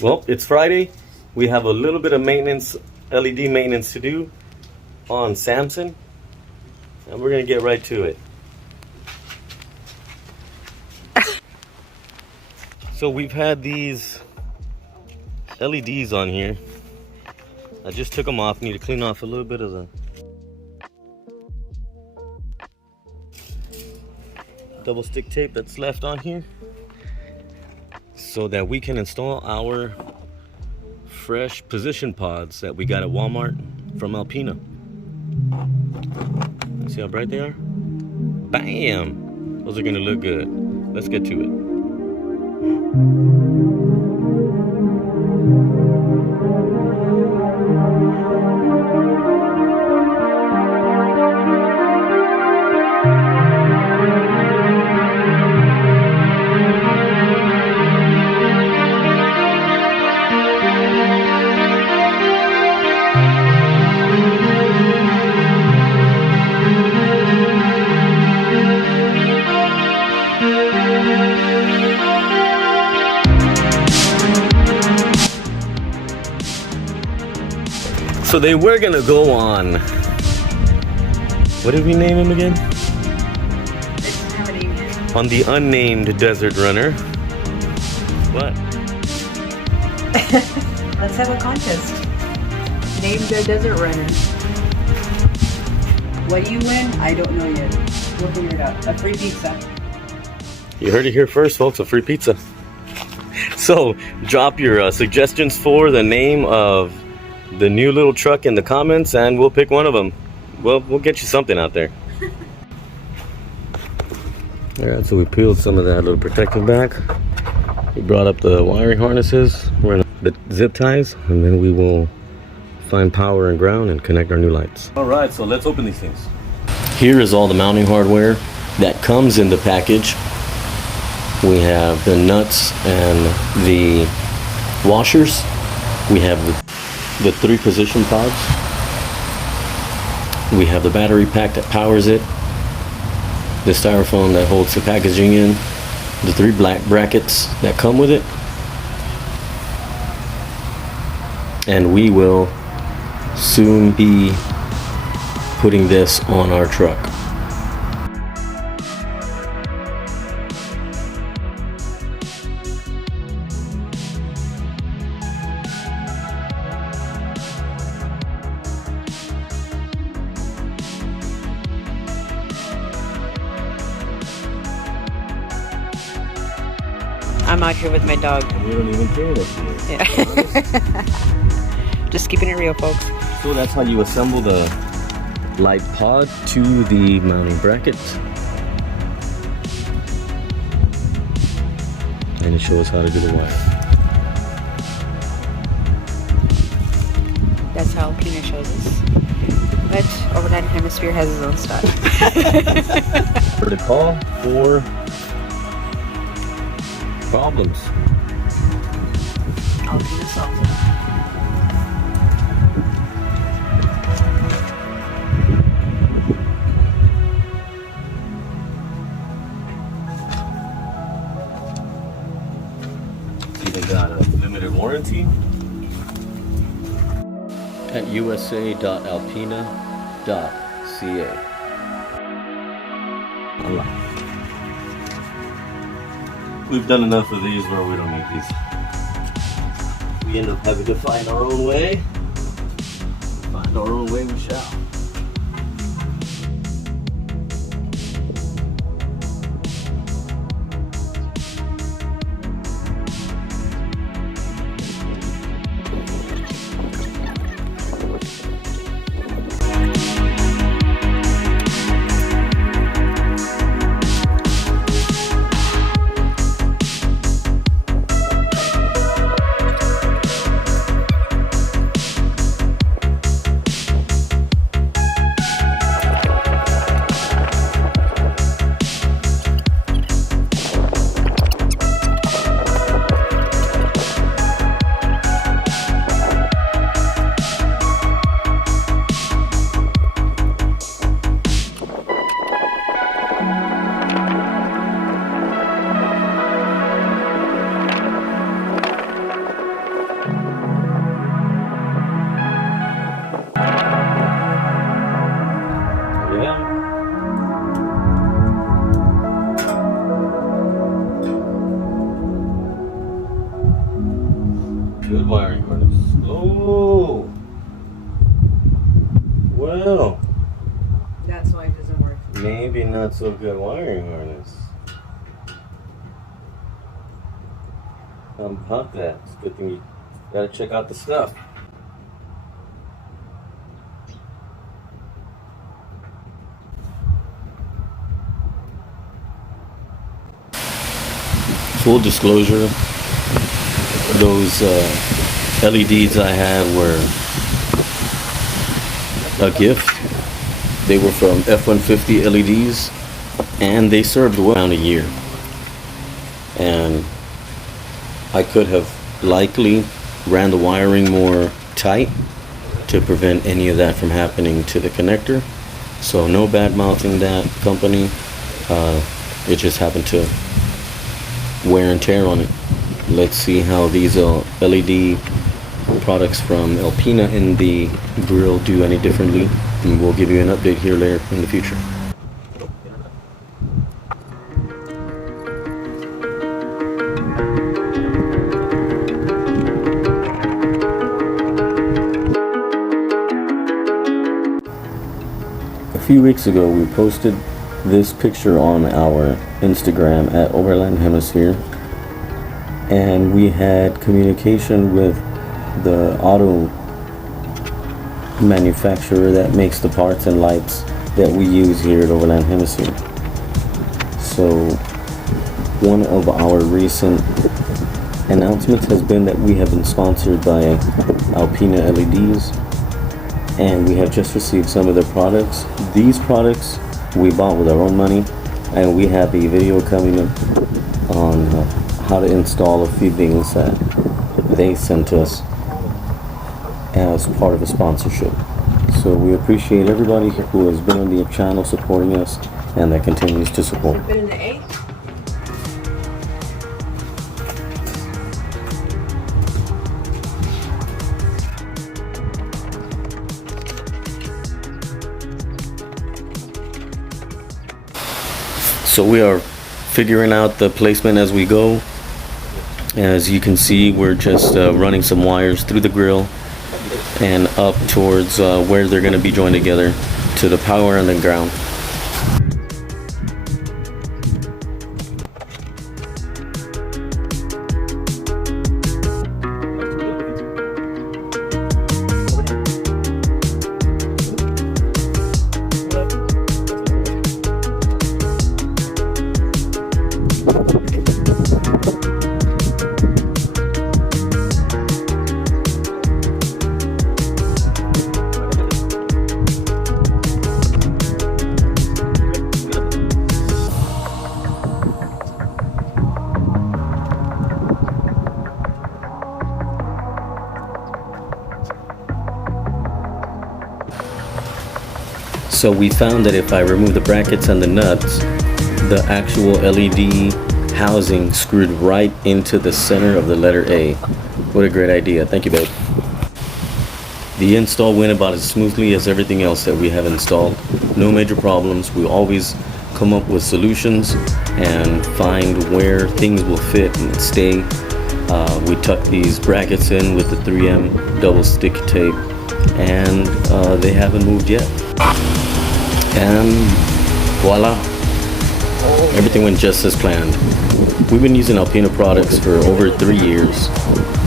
Well, it's Friday. We have a little bit of maintenance, LED maintenance to do on Samson, and we're gonna get right to it. So we've had these LEDs on here. I just took them off. Need to clean off a little bit of the double stick tape that's left on here so that we can install our fresh position pods that we got at Walmart from Alpena. See how bright they are? Bam! Those are gonna look good. Let's get to it. So they were gonna go on, what did we name him again? On the unnamed Desert Runner. What? Let's have a contest. Name the Desert Runner. What do you win? I don't know yet. We'll figure it out. A free pizza. You heard it here first, folks, a free pizza. So drop your suggestions for the name of the new little truck in the comments and we'll pick one of them. We'll get you something out there. Alright, so we peeled some of that little protective back. We brought up the wiring harnesses. We're gonna the zip ties and then we will find power and ground and connect our new lights. Alright, so let's open these things. Here is all the mounting hardware that comes in the package. We have the nuts and the washers. We have the 3 position pods. We have the battery pack that powers it, the styrofoam that holds the packaging in, the 3 black brackets that come with it, and we will soon be putting this on our truck. I'm out here with my dog. And we don't even care that Yeah. Just keeping it real, folks. So that's how you assemble the light pod to the mounting bracket. And it shows how to do the wire. That's how Alpena shows us. But over that hemisphere has his own style. For the call for problems. Alpena solves it. They got a limited warranty at usa.alpena.ca. We've done enough of these where we don't need these. We end up having to find our own way. Find our own way we shall. Good wiring harness. Oh! Well, That's why it doesn't work. maybe not so good wiring harness. How about that? It's a good thing you gotta check out the stuff. Full disclosure, those LEDs I had were a gift. They were from F-150 LEDs, and they served well around a year. And I could have likely ran the wiring more tight to prevent any of that from happening to the connector. So no bad mouthing that company. It just happened to wear and tear on it. Let's see how these LED products from Alpena in the grill do any differently, and we'll give you an update here later in the future. A few weeks ago we posted this picture on our Instagram at Overland Hemisphere, and we had communication with the auto manufacturer that makes the parts and lights that we use here at Overland Hemisphere. So one of our recent announcements has been that we have been sponsored by Alpena LEDs, and we have just received some of their products. These products we bought with our own money, and we have a video coming up on how to install a few things that they sent us as part of a sponsorship. So we appreciate everybody who has been on the channel supporting us and that continues to support. Been in the 8? So we are figuring out the placement as we go. As you can see, we're just running some wires through the grill and up towards where they're going to be joined together to the power and the ground. So we found that if I remove the brackets and the nuts, the actual LED housing screwed right into the center of the letter A. What a great idea. Thank you, babe. The install went about as smoothly as everything else that we have installed. No major problems. We always come up with solutions and find where things will fit and stay. We tuck these brackets in with the 3M double stick tape, and they haven't moved yet. And voila, everything went just as planned. We've been using Alpena products for over 3 years.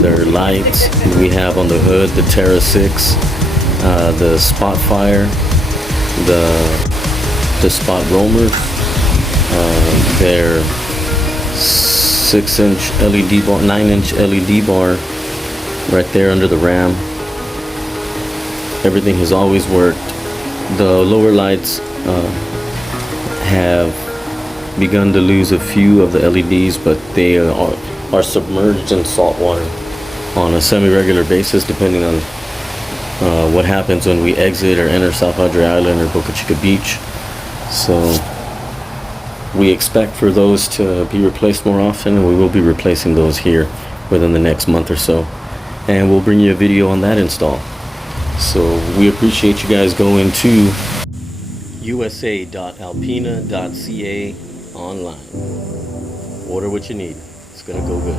Their lights we have on the hood, the Terra 6, the Spotfire, the Spot Roamer, their 6-inch LED bar, 9-inch LED bar right there under the ram. Everything has always worked. The lower lights have begun to lose a few of the LEDs, but they are submerged in salt water on a semi-regular basis, depending on what happens when we exit or enter South Padre Island or Boca Chica Beach. So we expect for those to be replaced more often, and we will be replacing those here within the next month or so, and we'll bring you a video on that install. So we appreciate you guys going to usa.alpena.ca online. Order what you need. It's gonna go good.